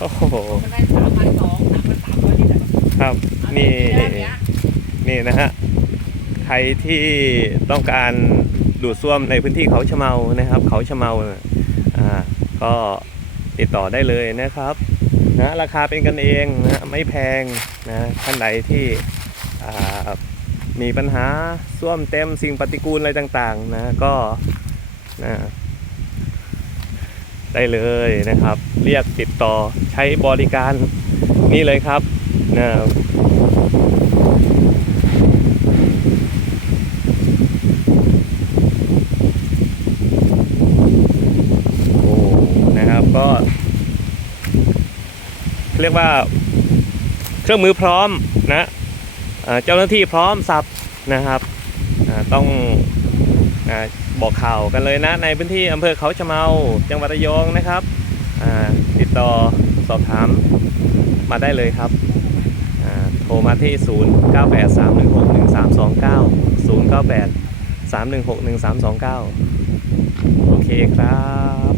โอ้โหได้สามพันสองสามพันสามร้อยลิตรอะครับนี่นี่นะฮะใครที่ต้องการดูดซ่วมในพื้นที่เขาชะเมานะครับ เขาชะเมาะอ่าก็ติดต่อได้เลยนะครับนะราคาเป็นกันเองนะไม่แพงนะท่านใดที่อ่ามีปัญหาซ่วมเต็มสิ่งปฏิกูลอะไรต่างๆนะก็นะ ได้เลยนะครับ เรียกติดต่อใช้บริการนี่เลยครับนะโอ้นะครับก็ เรียกว่าเครื่องมือพร้อมนะเจ้าหน้าที่พร้อมสับนะครับต้อง บอกข่าวกันเลยนะ ในพื้นที่อำเภอเขาชะเมาจังหวัดระยองนะครับติดต่อสอบถามมาได้เลยครับโทรมาที่ 0 9 8 3 1 6 1 3 2 9 0 9 8 3 1 6 1 3 2 9 โอเคครับ